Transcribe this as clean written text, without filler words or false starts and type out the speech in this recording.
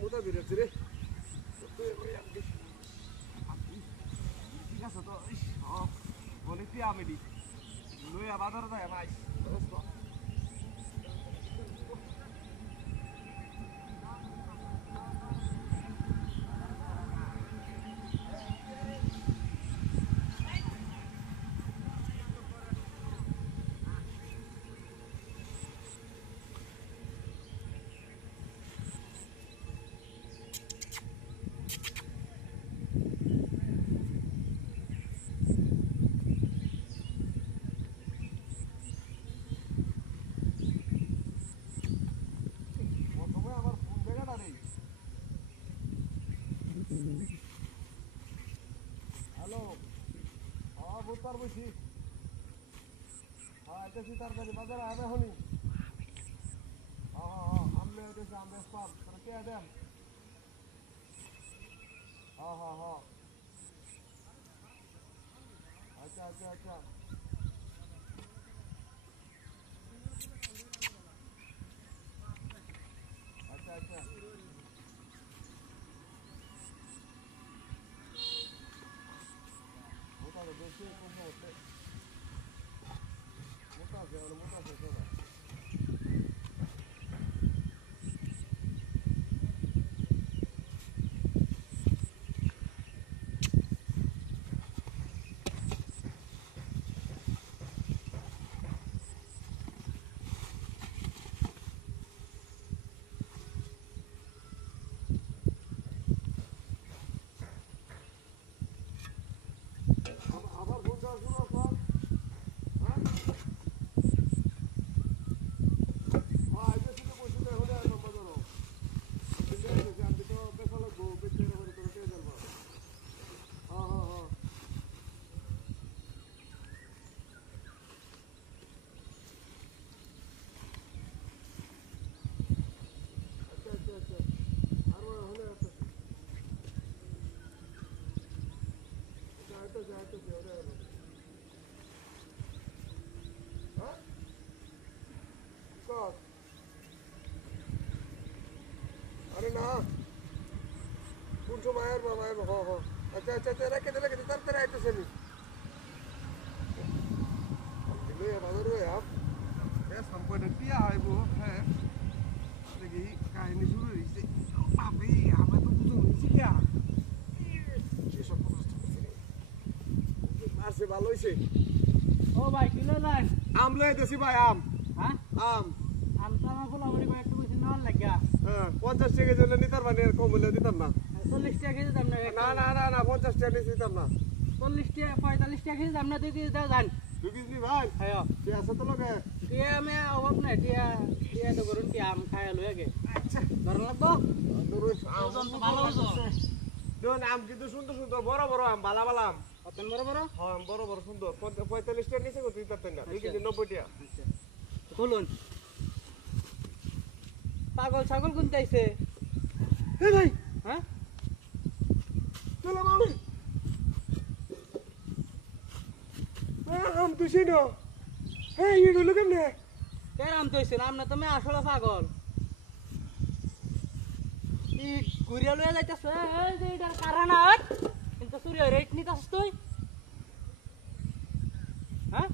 মোটা বেরোচ্ছে রে ঠিক আছে তো বলে তুই আমি দি লইয়া বাজার যায় নাই হ্যালো বুধবার বলছি হ্যাঁ এটা কি তাড়াতাড়ি বাজারে হবে হনি আমলে এসে আমলে পাম তোরা কে দেন হ্যাঁ আচ্ছা আচ্ছা আচ্ছা আচ্ছা আচ্ছা মোটা বেশি কোনটা হচ্ছে মোটা আছে আবার বলতে আসবো না अरे ना पुढचं बाहेर हो अच्छा अच्छा ते राखे तर आहे तसं मी बाजार आप संपत्ती आहे गो है काय नाही सुरू बापरे आम्हाला तो बुझून क्या এসব মারছে ভালো হইছে ও ভাই কিলো লাইন আম লয়ে দেছি ভাই আম হ্যাঁ আম আম তো আমার বলা বলি একটু বেশি নাল লাগা হ্যাঁ 50 টাকা দিলে নিতার মানে কম হলে দিতাম না 40 টাকা কেজি দাম না 50 টাকা দিতাম না 40 টাকা 45 টাকা কেজি দাম না 2 কেজি দাও জান 2 কেজি ভাই হ্যাঁ কি আছে তো লগে টিয়া আমি অভাব নাই টিয়া তো করুন কি আম খায় লয়ে গে আচ্ছা ধরন লাগবো ওজন তো ভালো হইছে দেখুন আম কিন্তু সুন্দর বড় আম ভালো আম কতন বড় হ্যাঁ বড় সুন্দর 45 টাকা নিচে কত দিতেন না 2 কেজি 90 টাকা আচ্ছা বলুন পাগল ছাগল কোনতে আইছে এ ভাই হ্যাঁ চলো মামি আম তুই না হ্যাঁ এই হলো কেমনে কে আম তৈছে নাম না তুমি আসলে পাগল ই ঘুরিয়া লয়ে যাইতাছ এই যে এটার কারণ আর কিন্তু সূর্য রেট নিতাছ তুই হ্যাঁ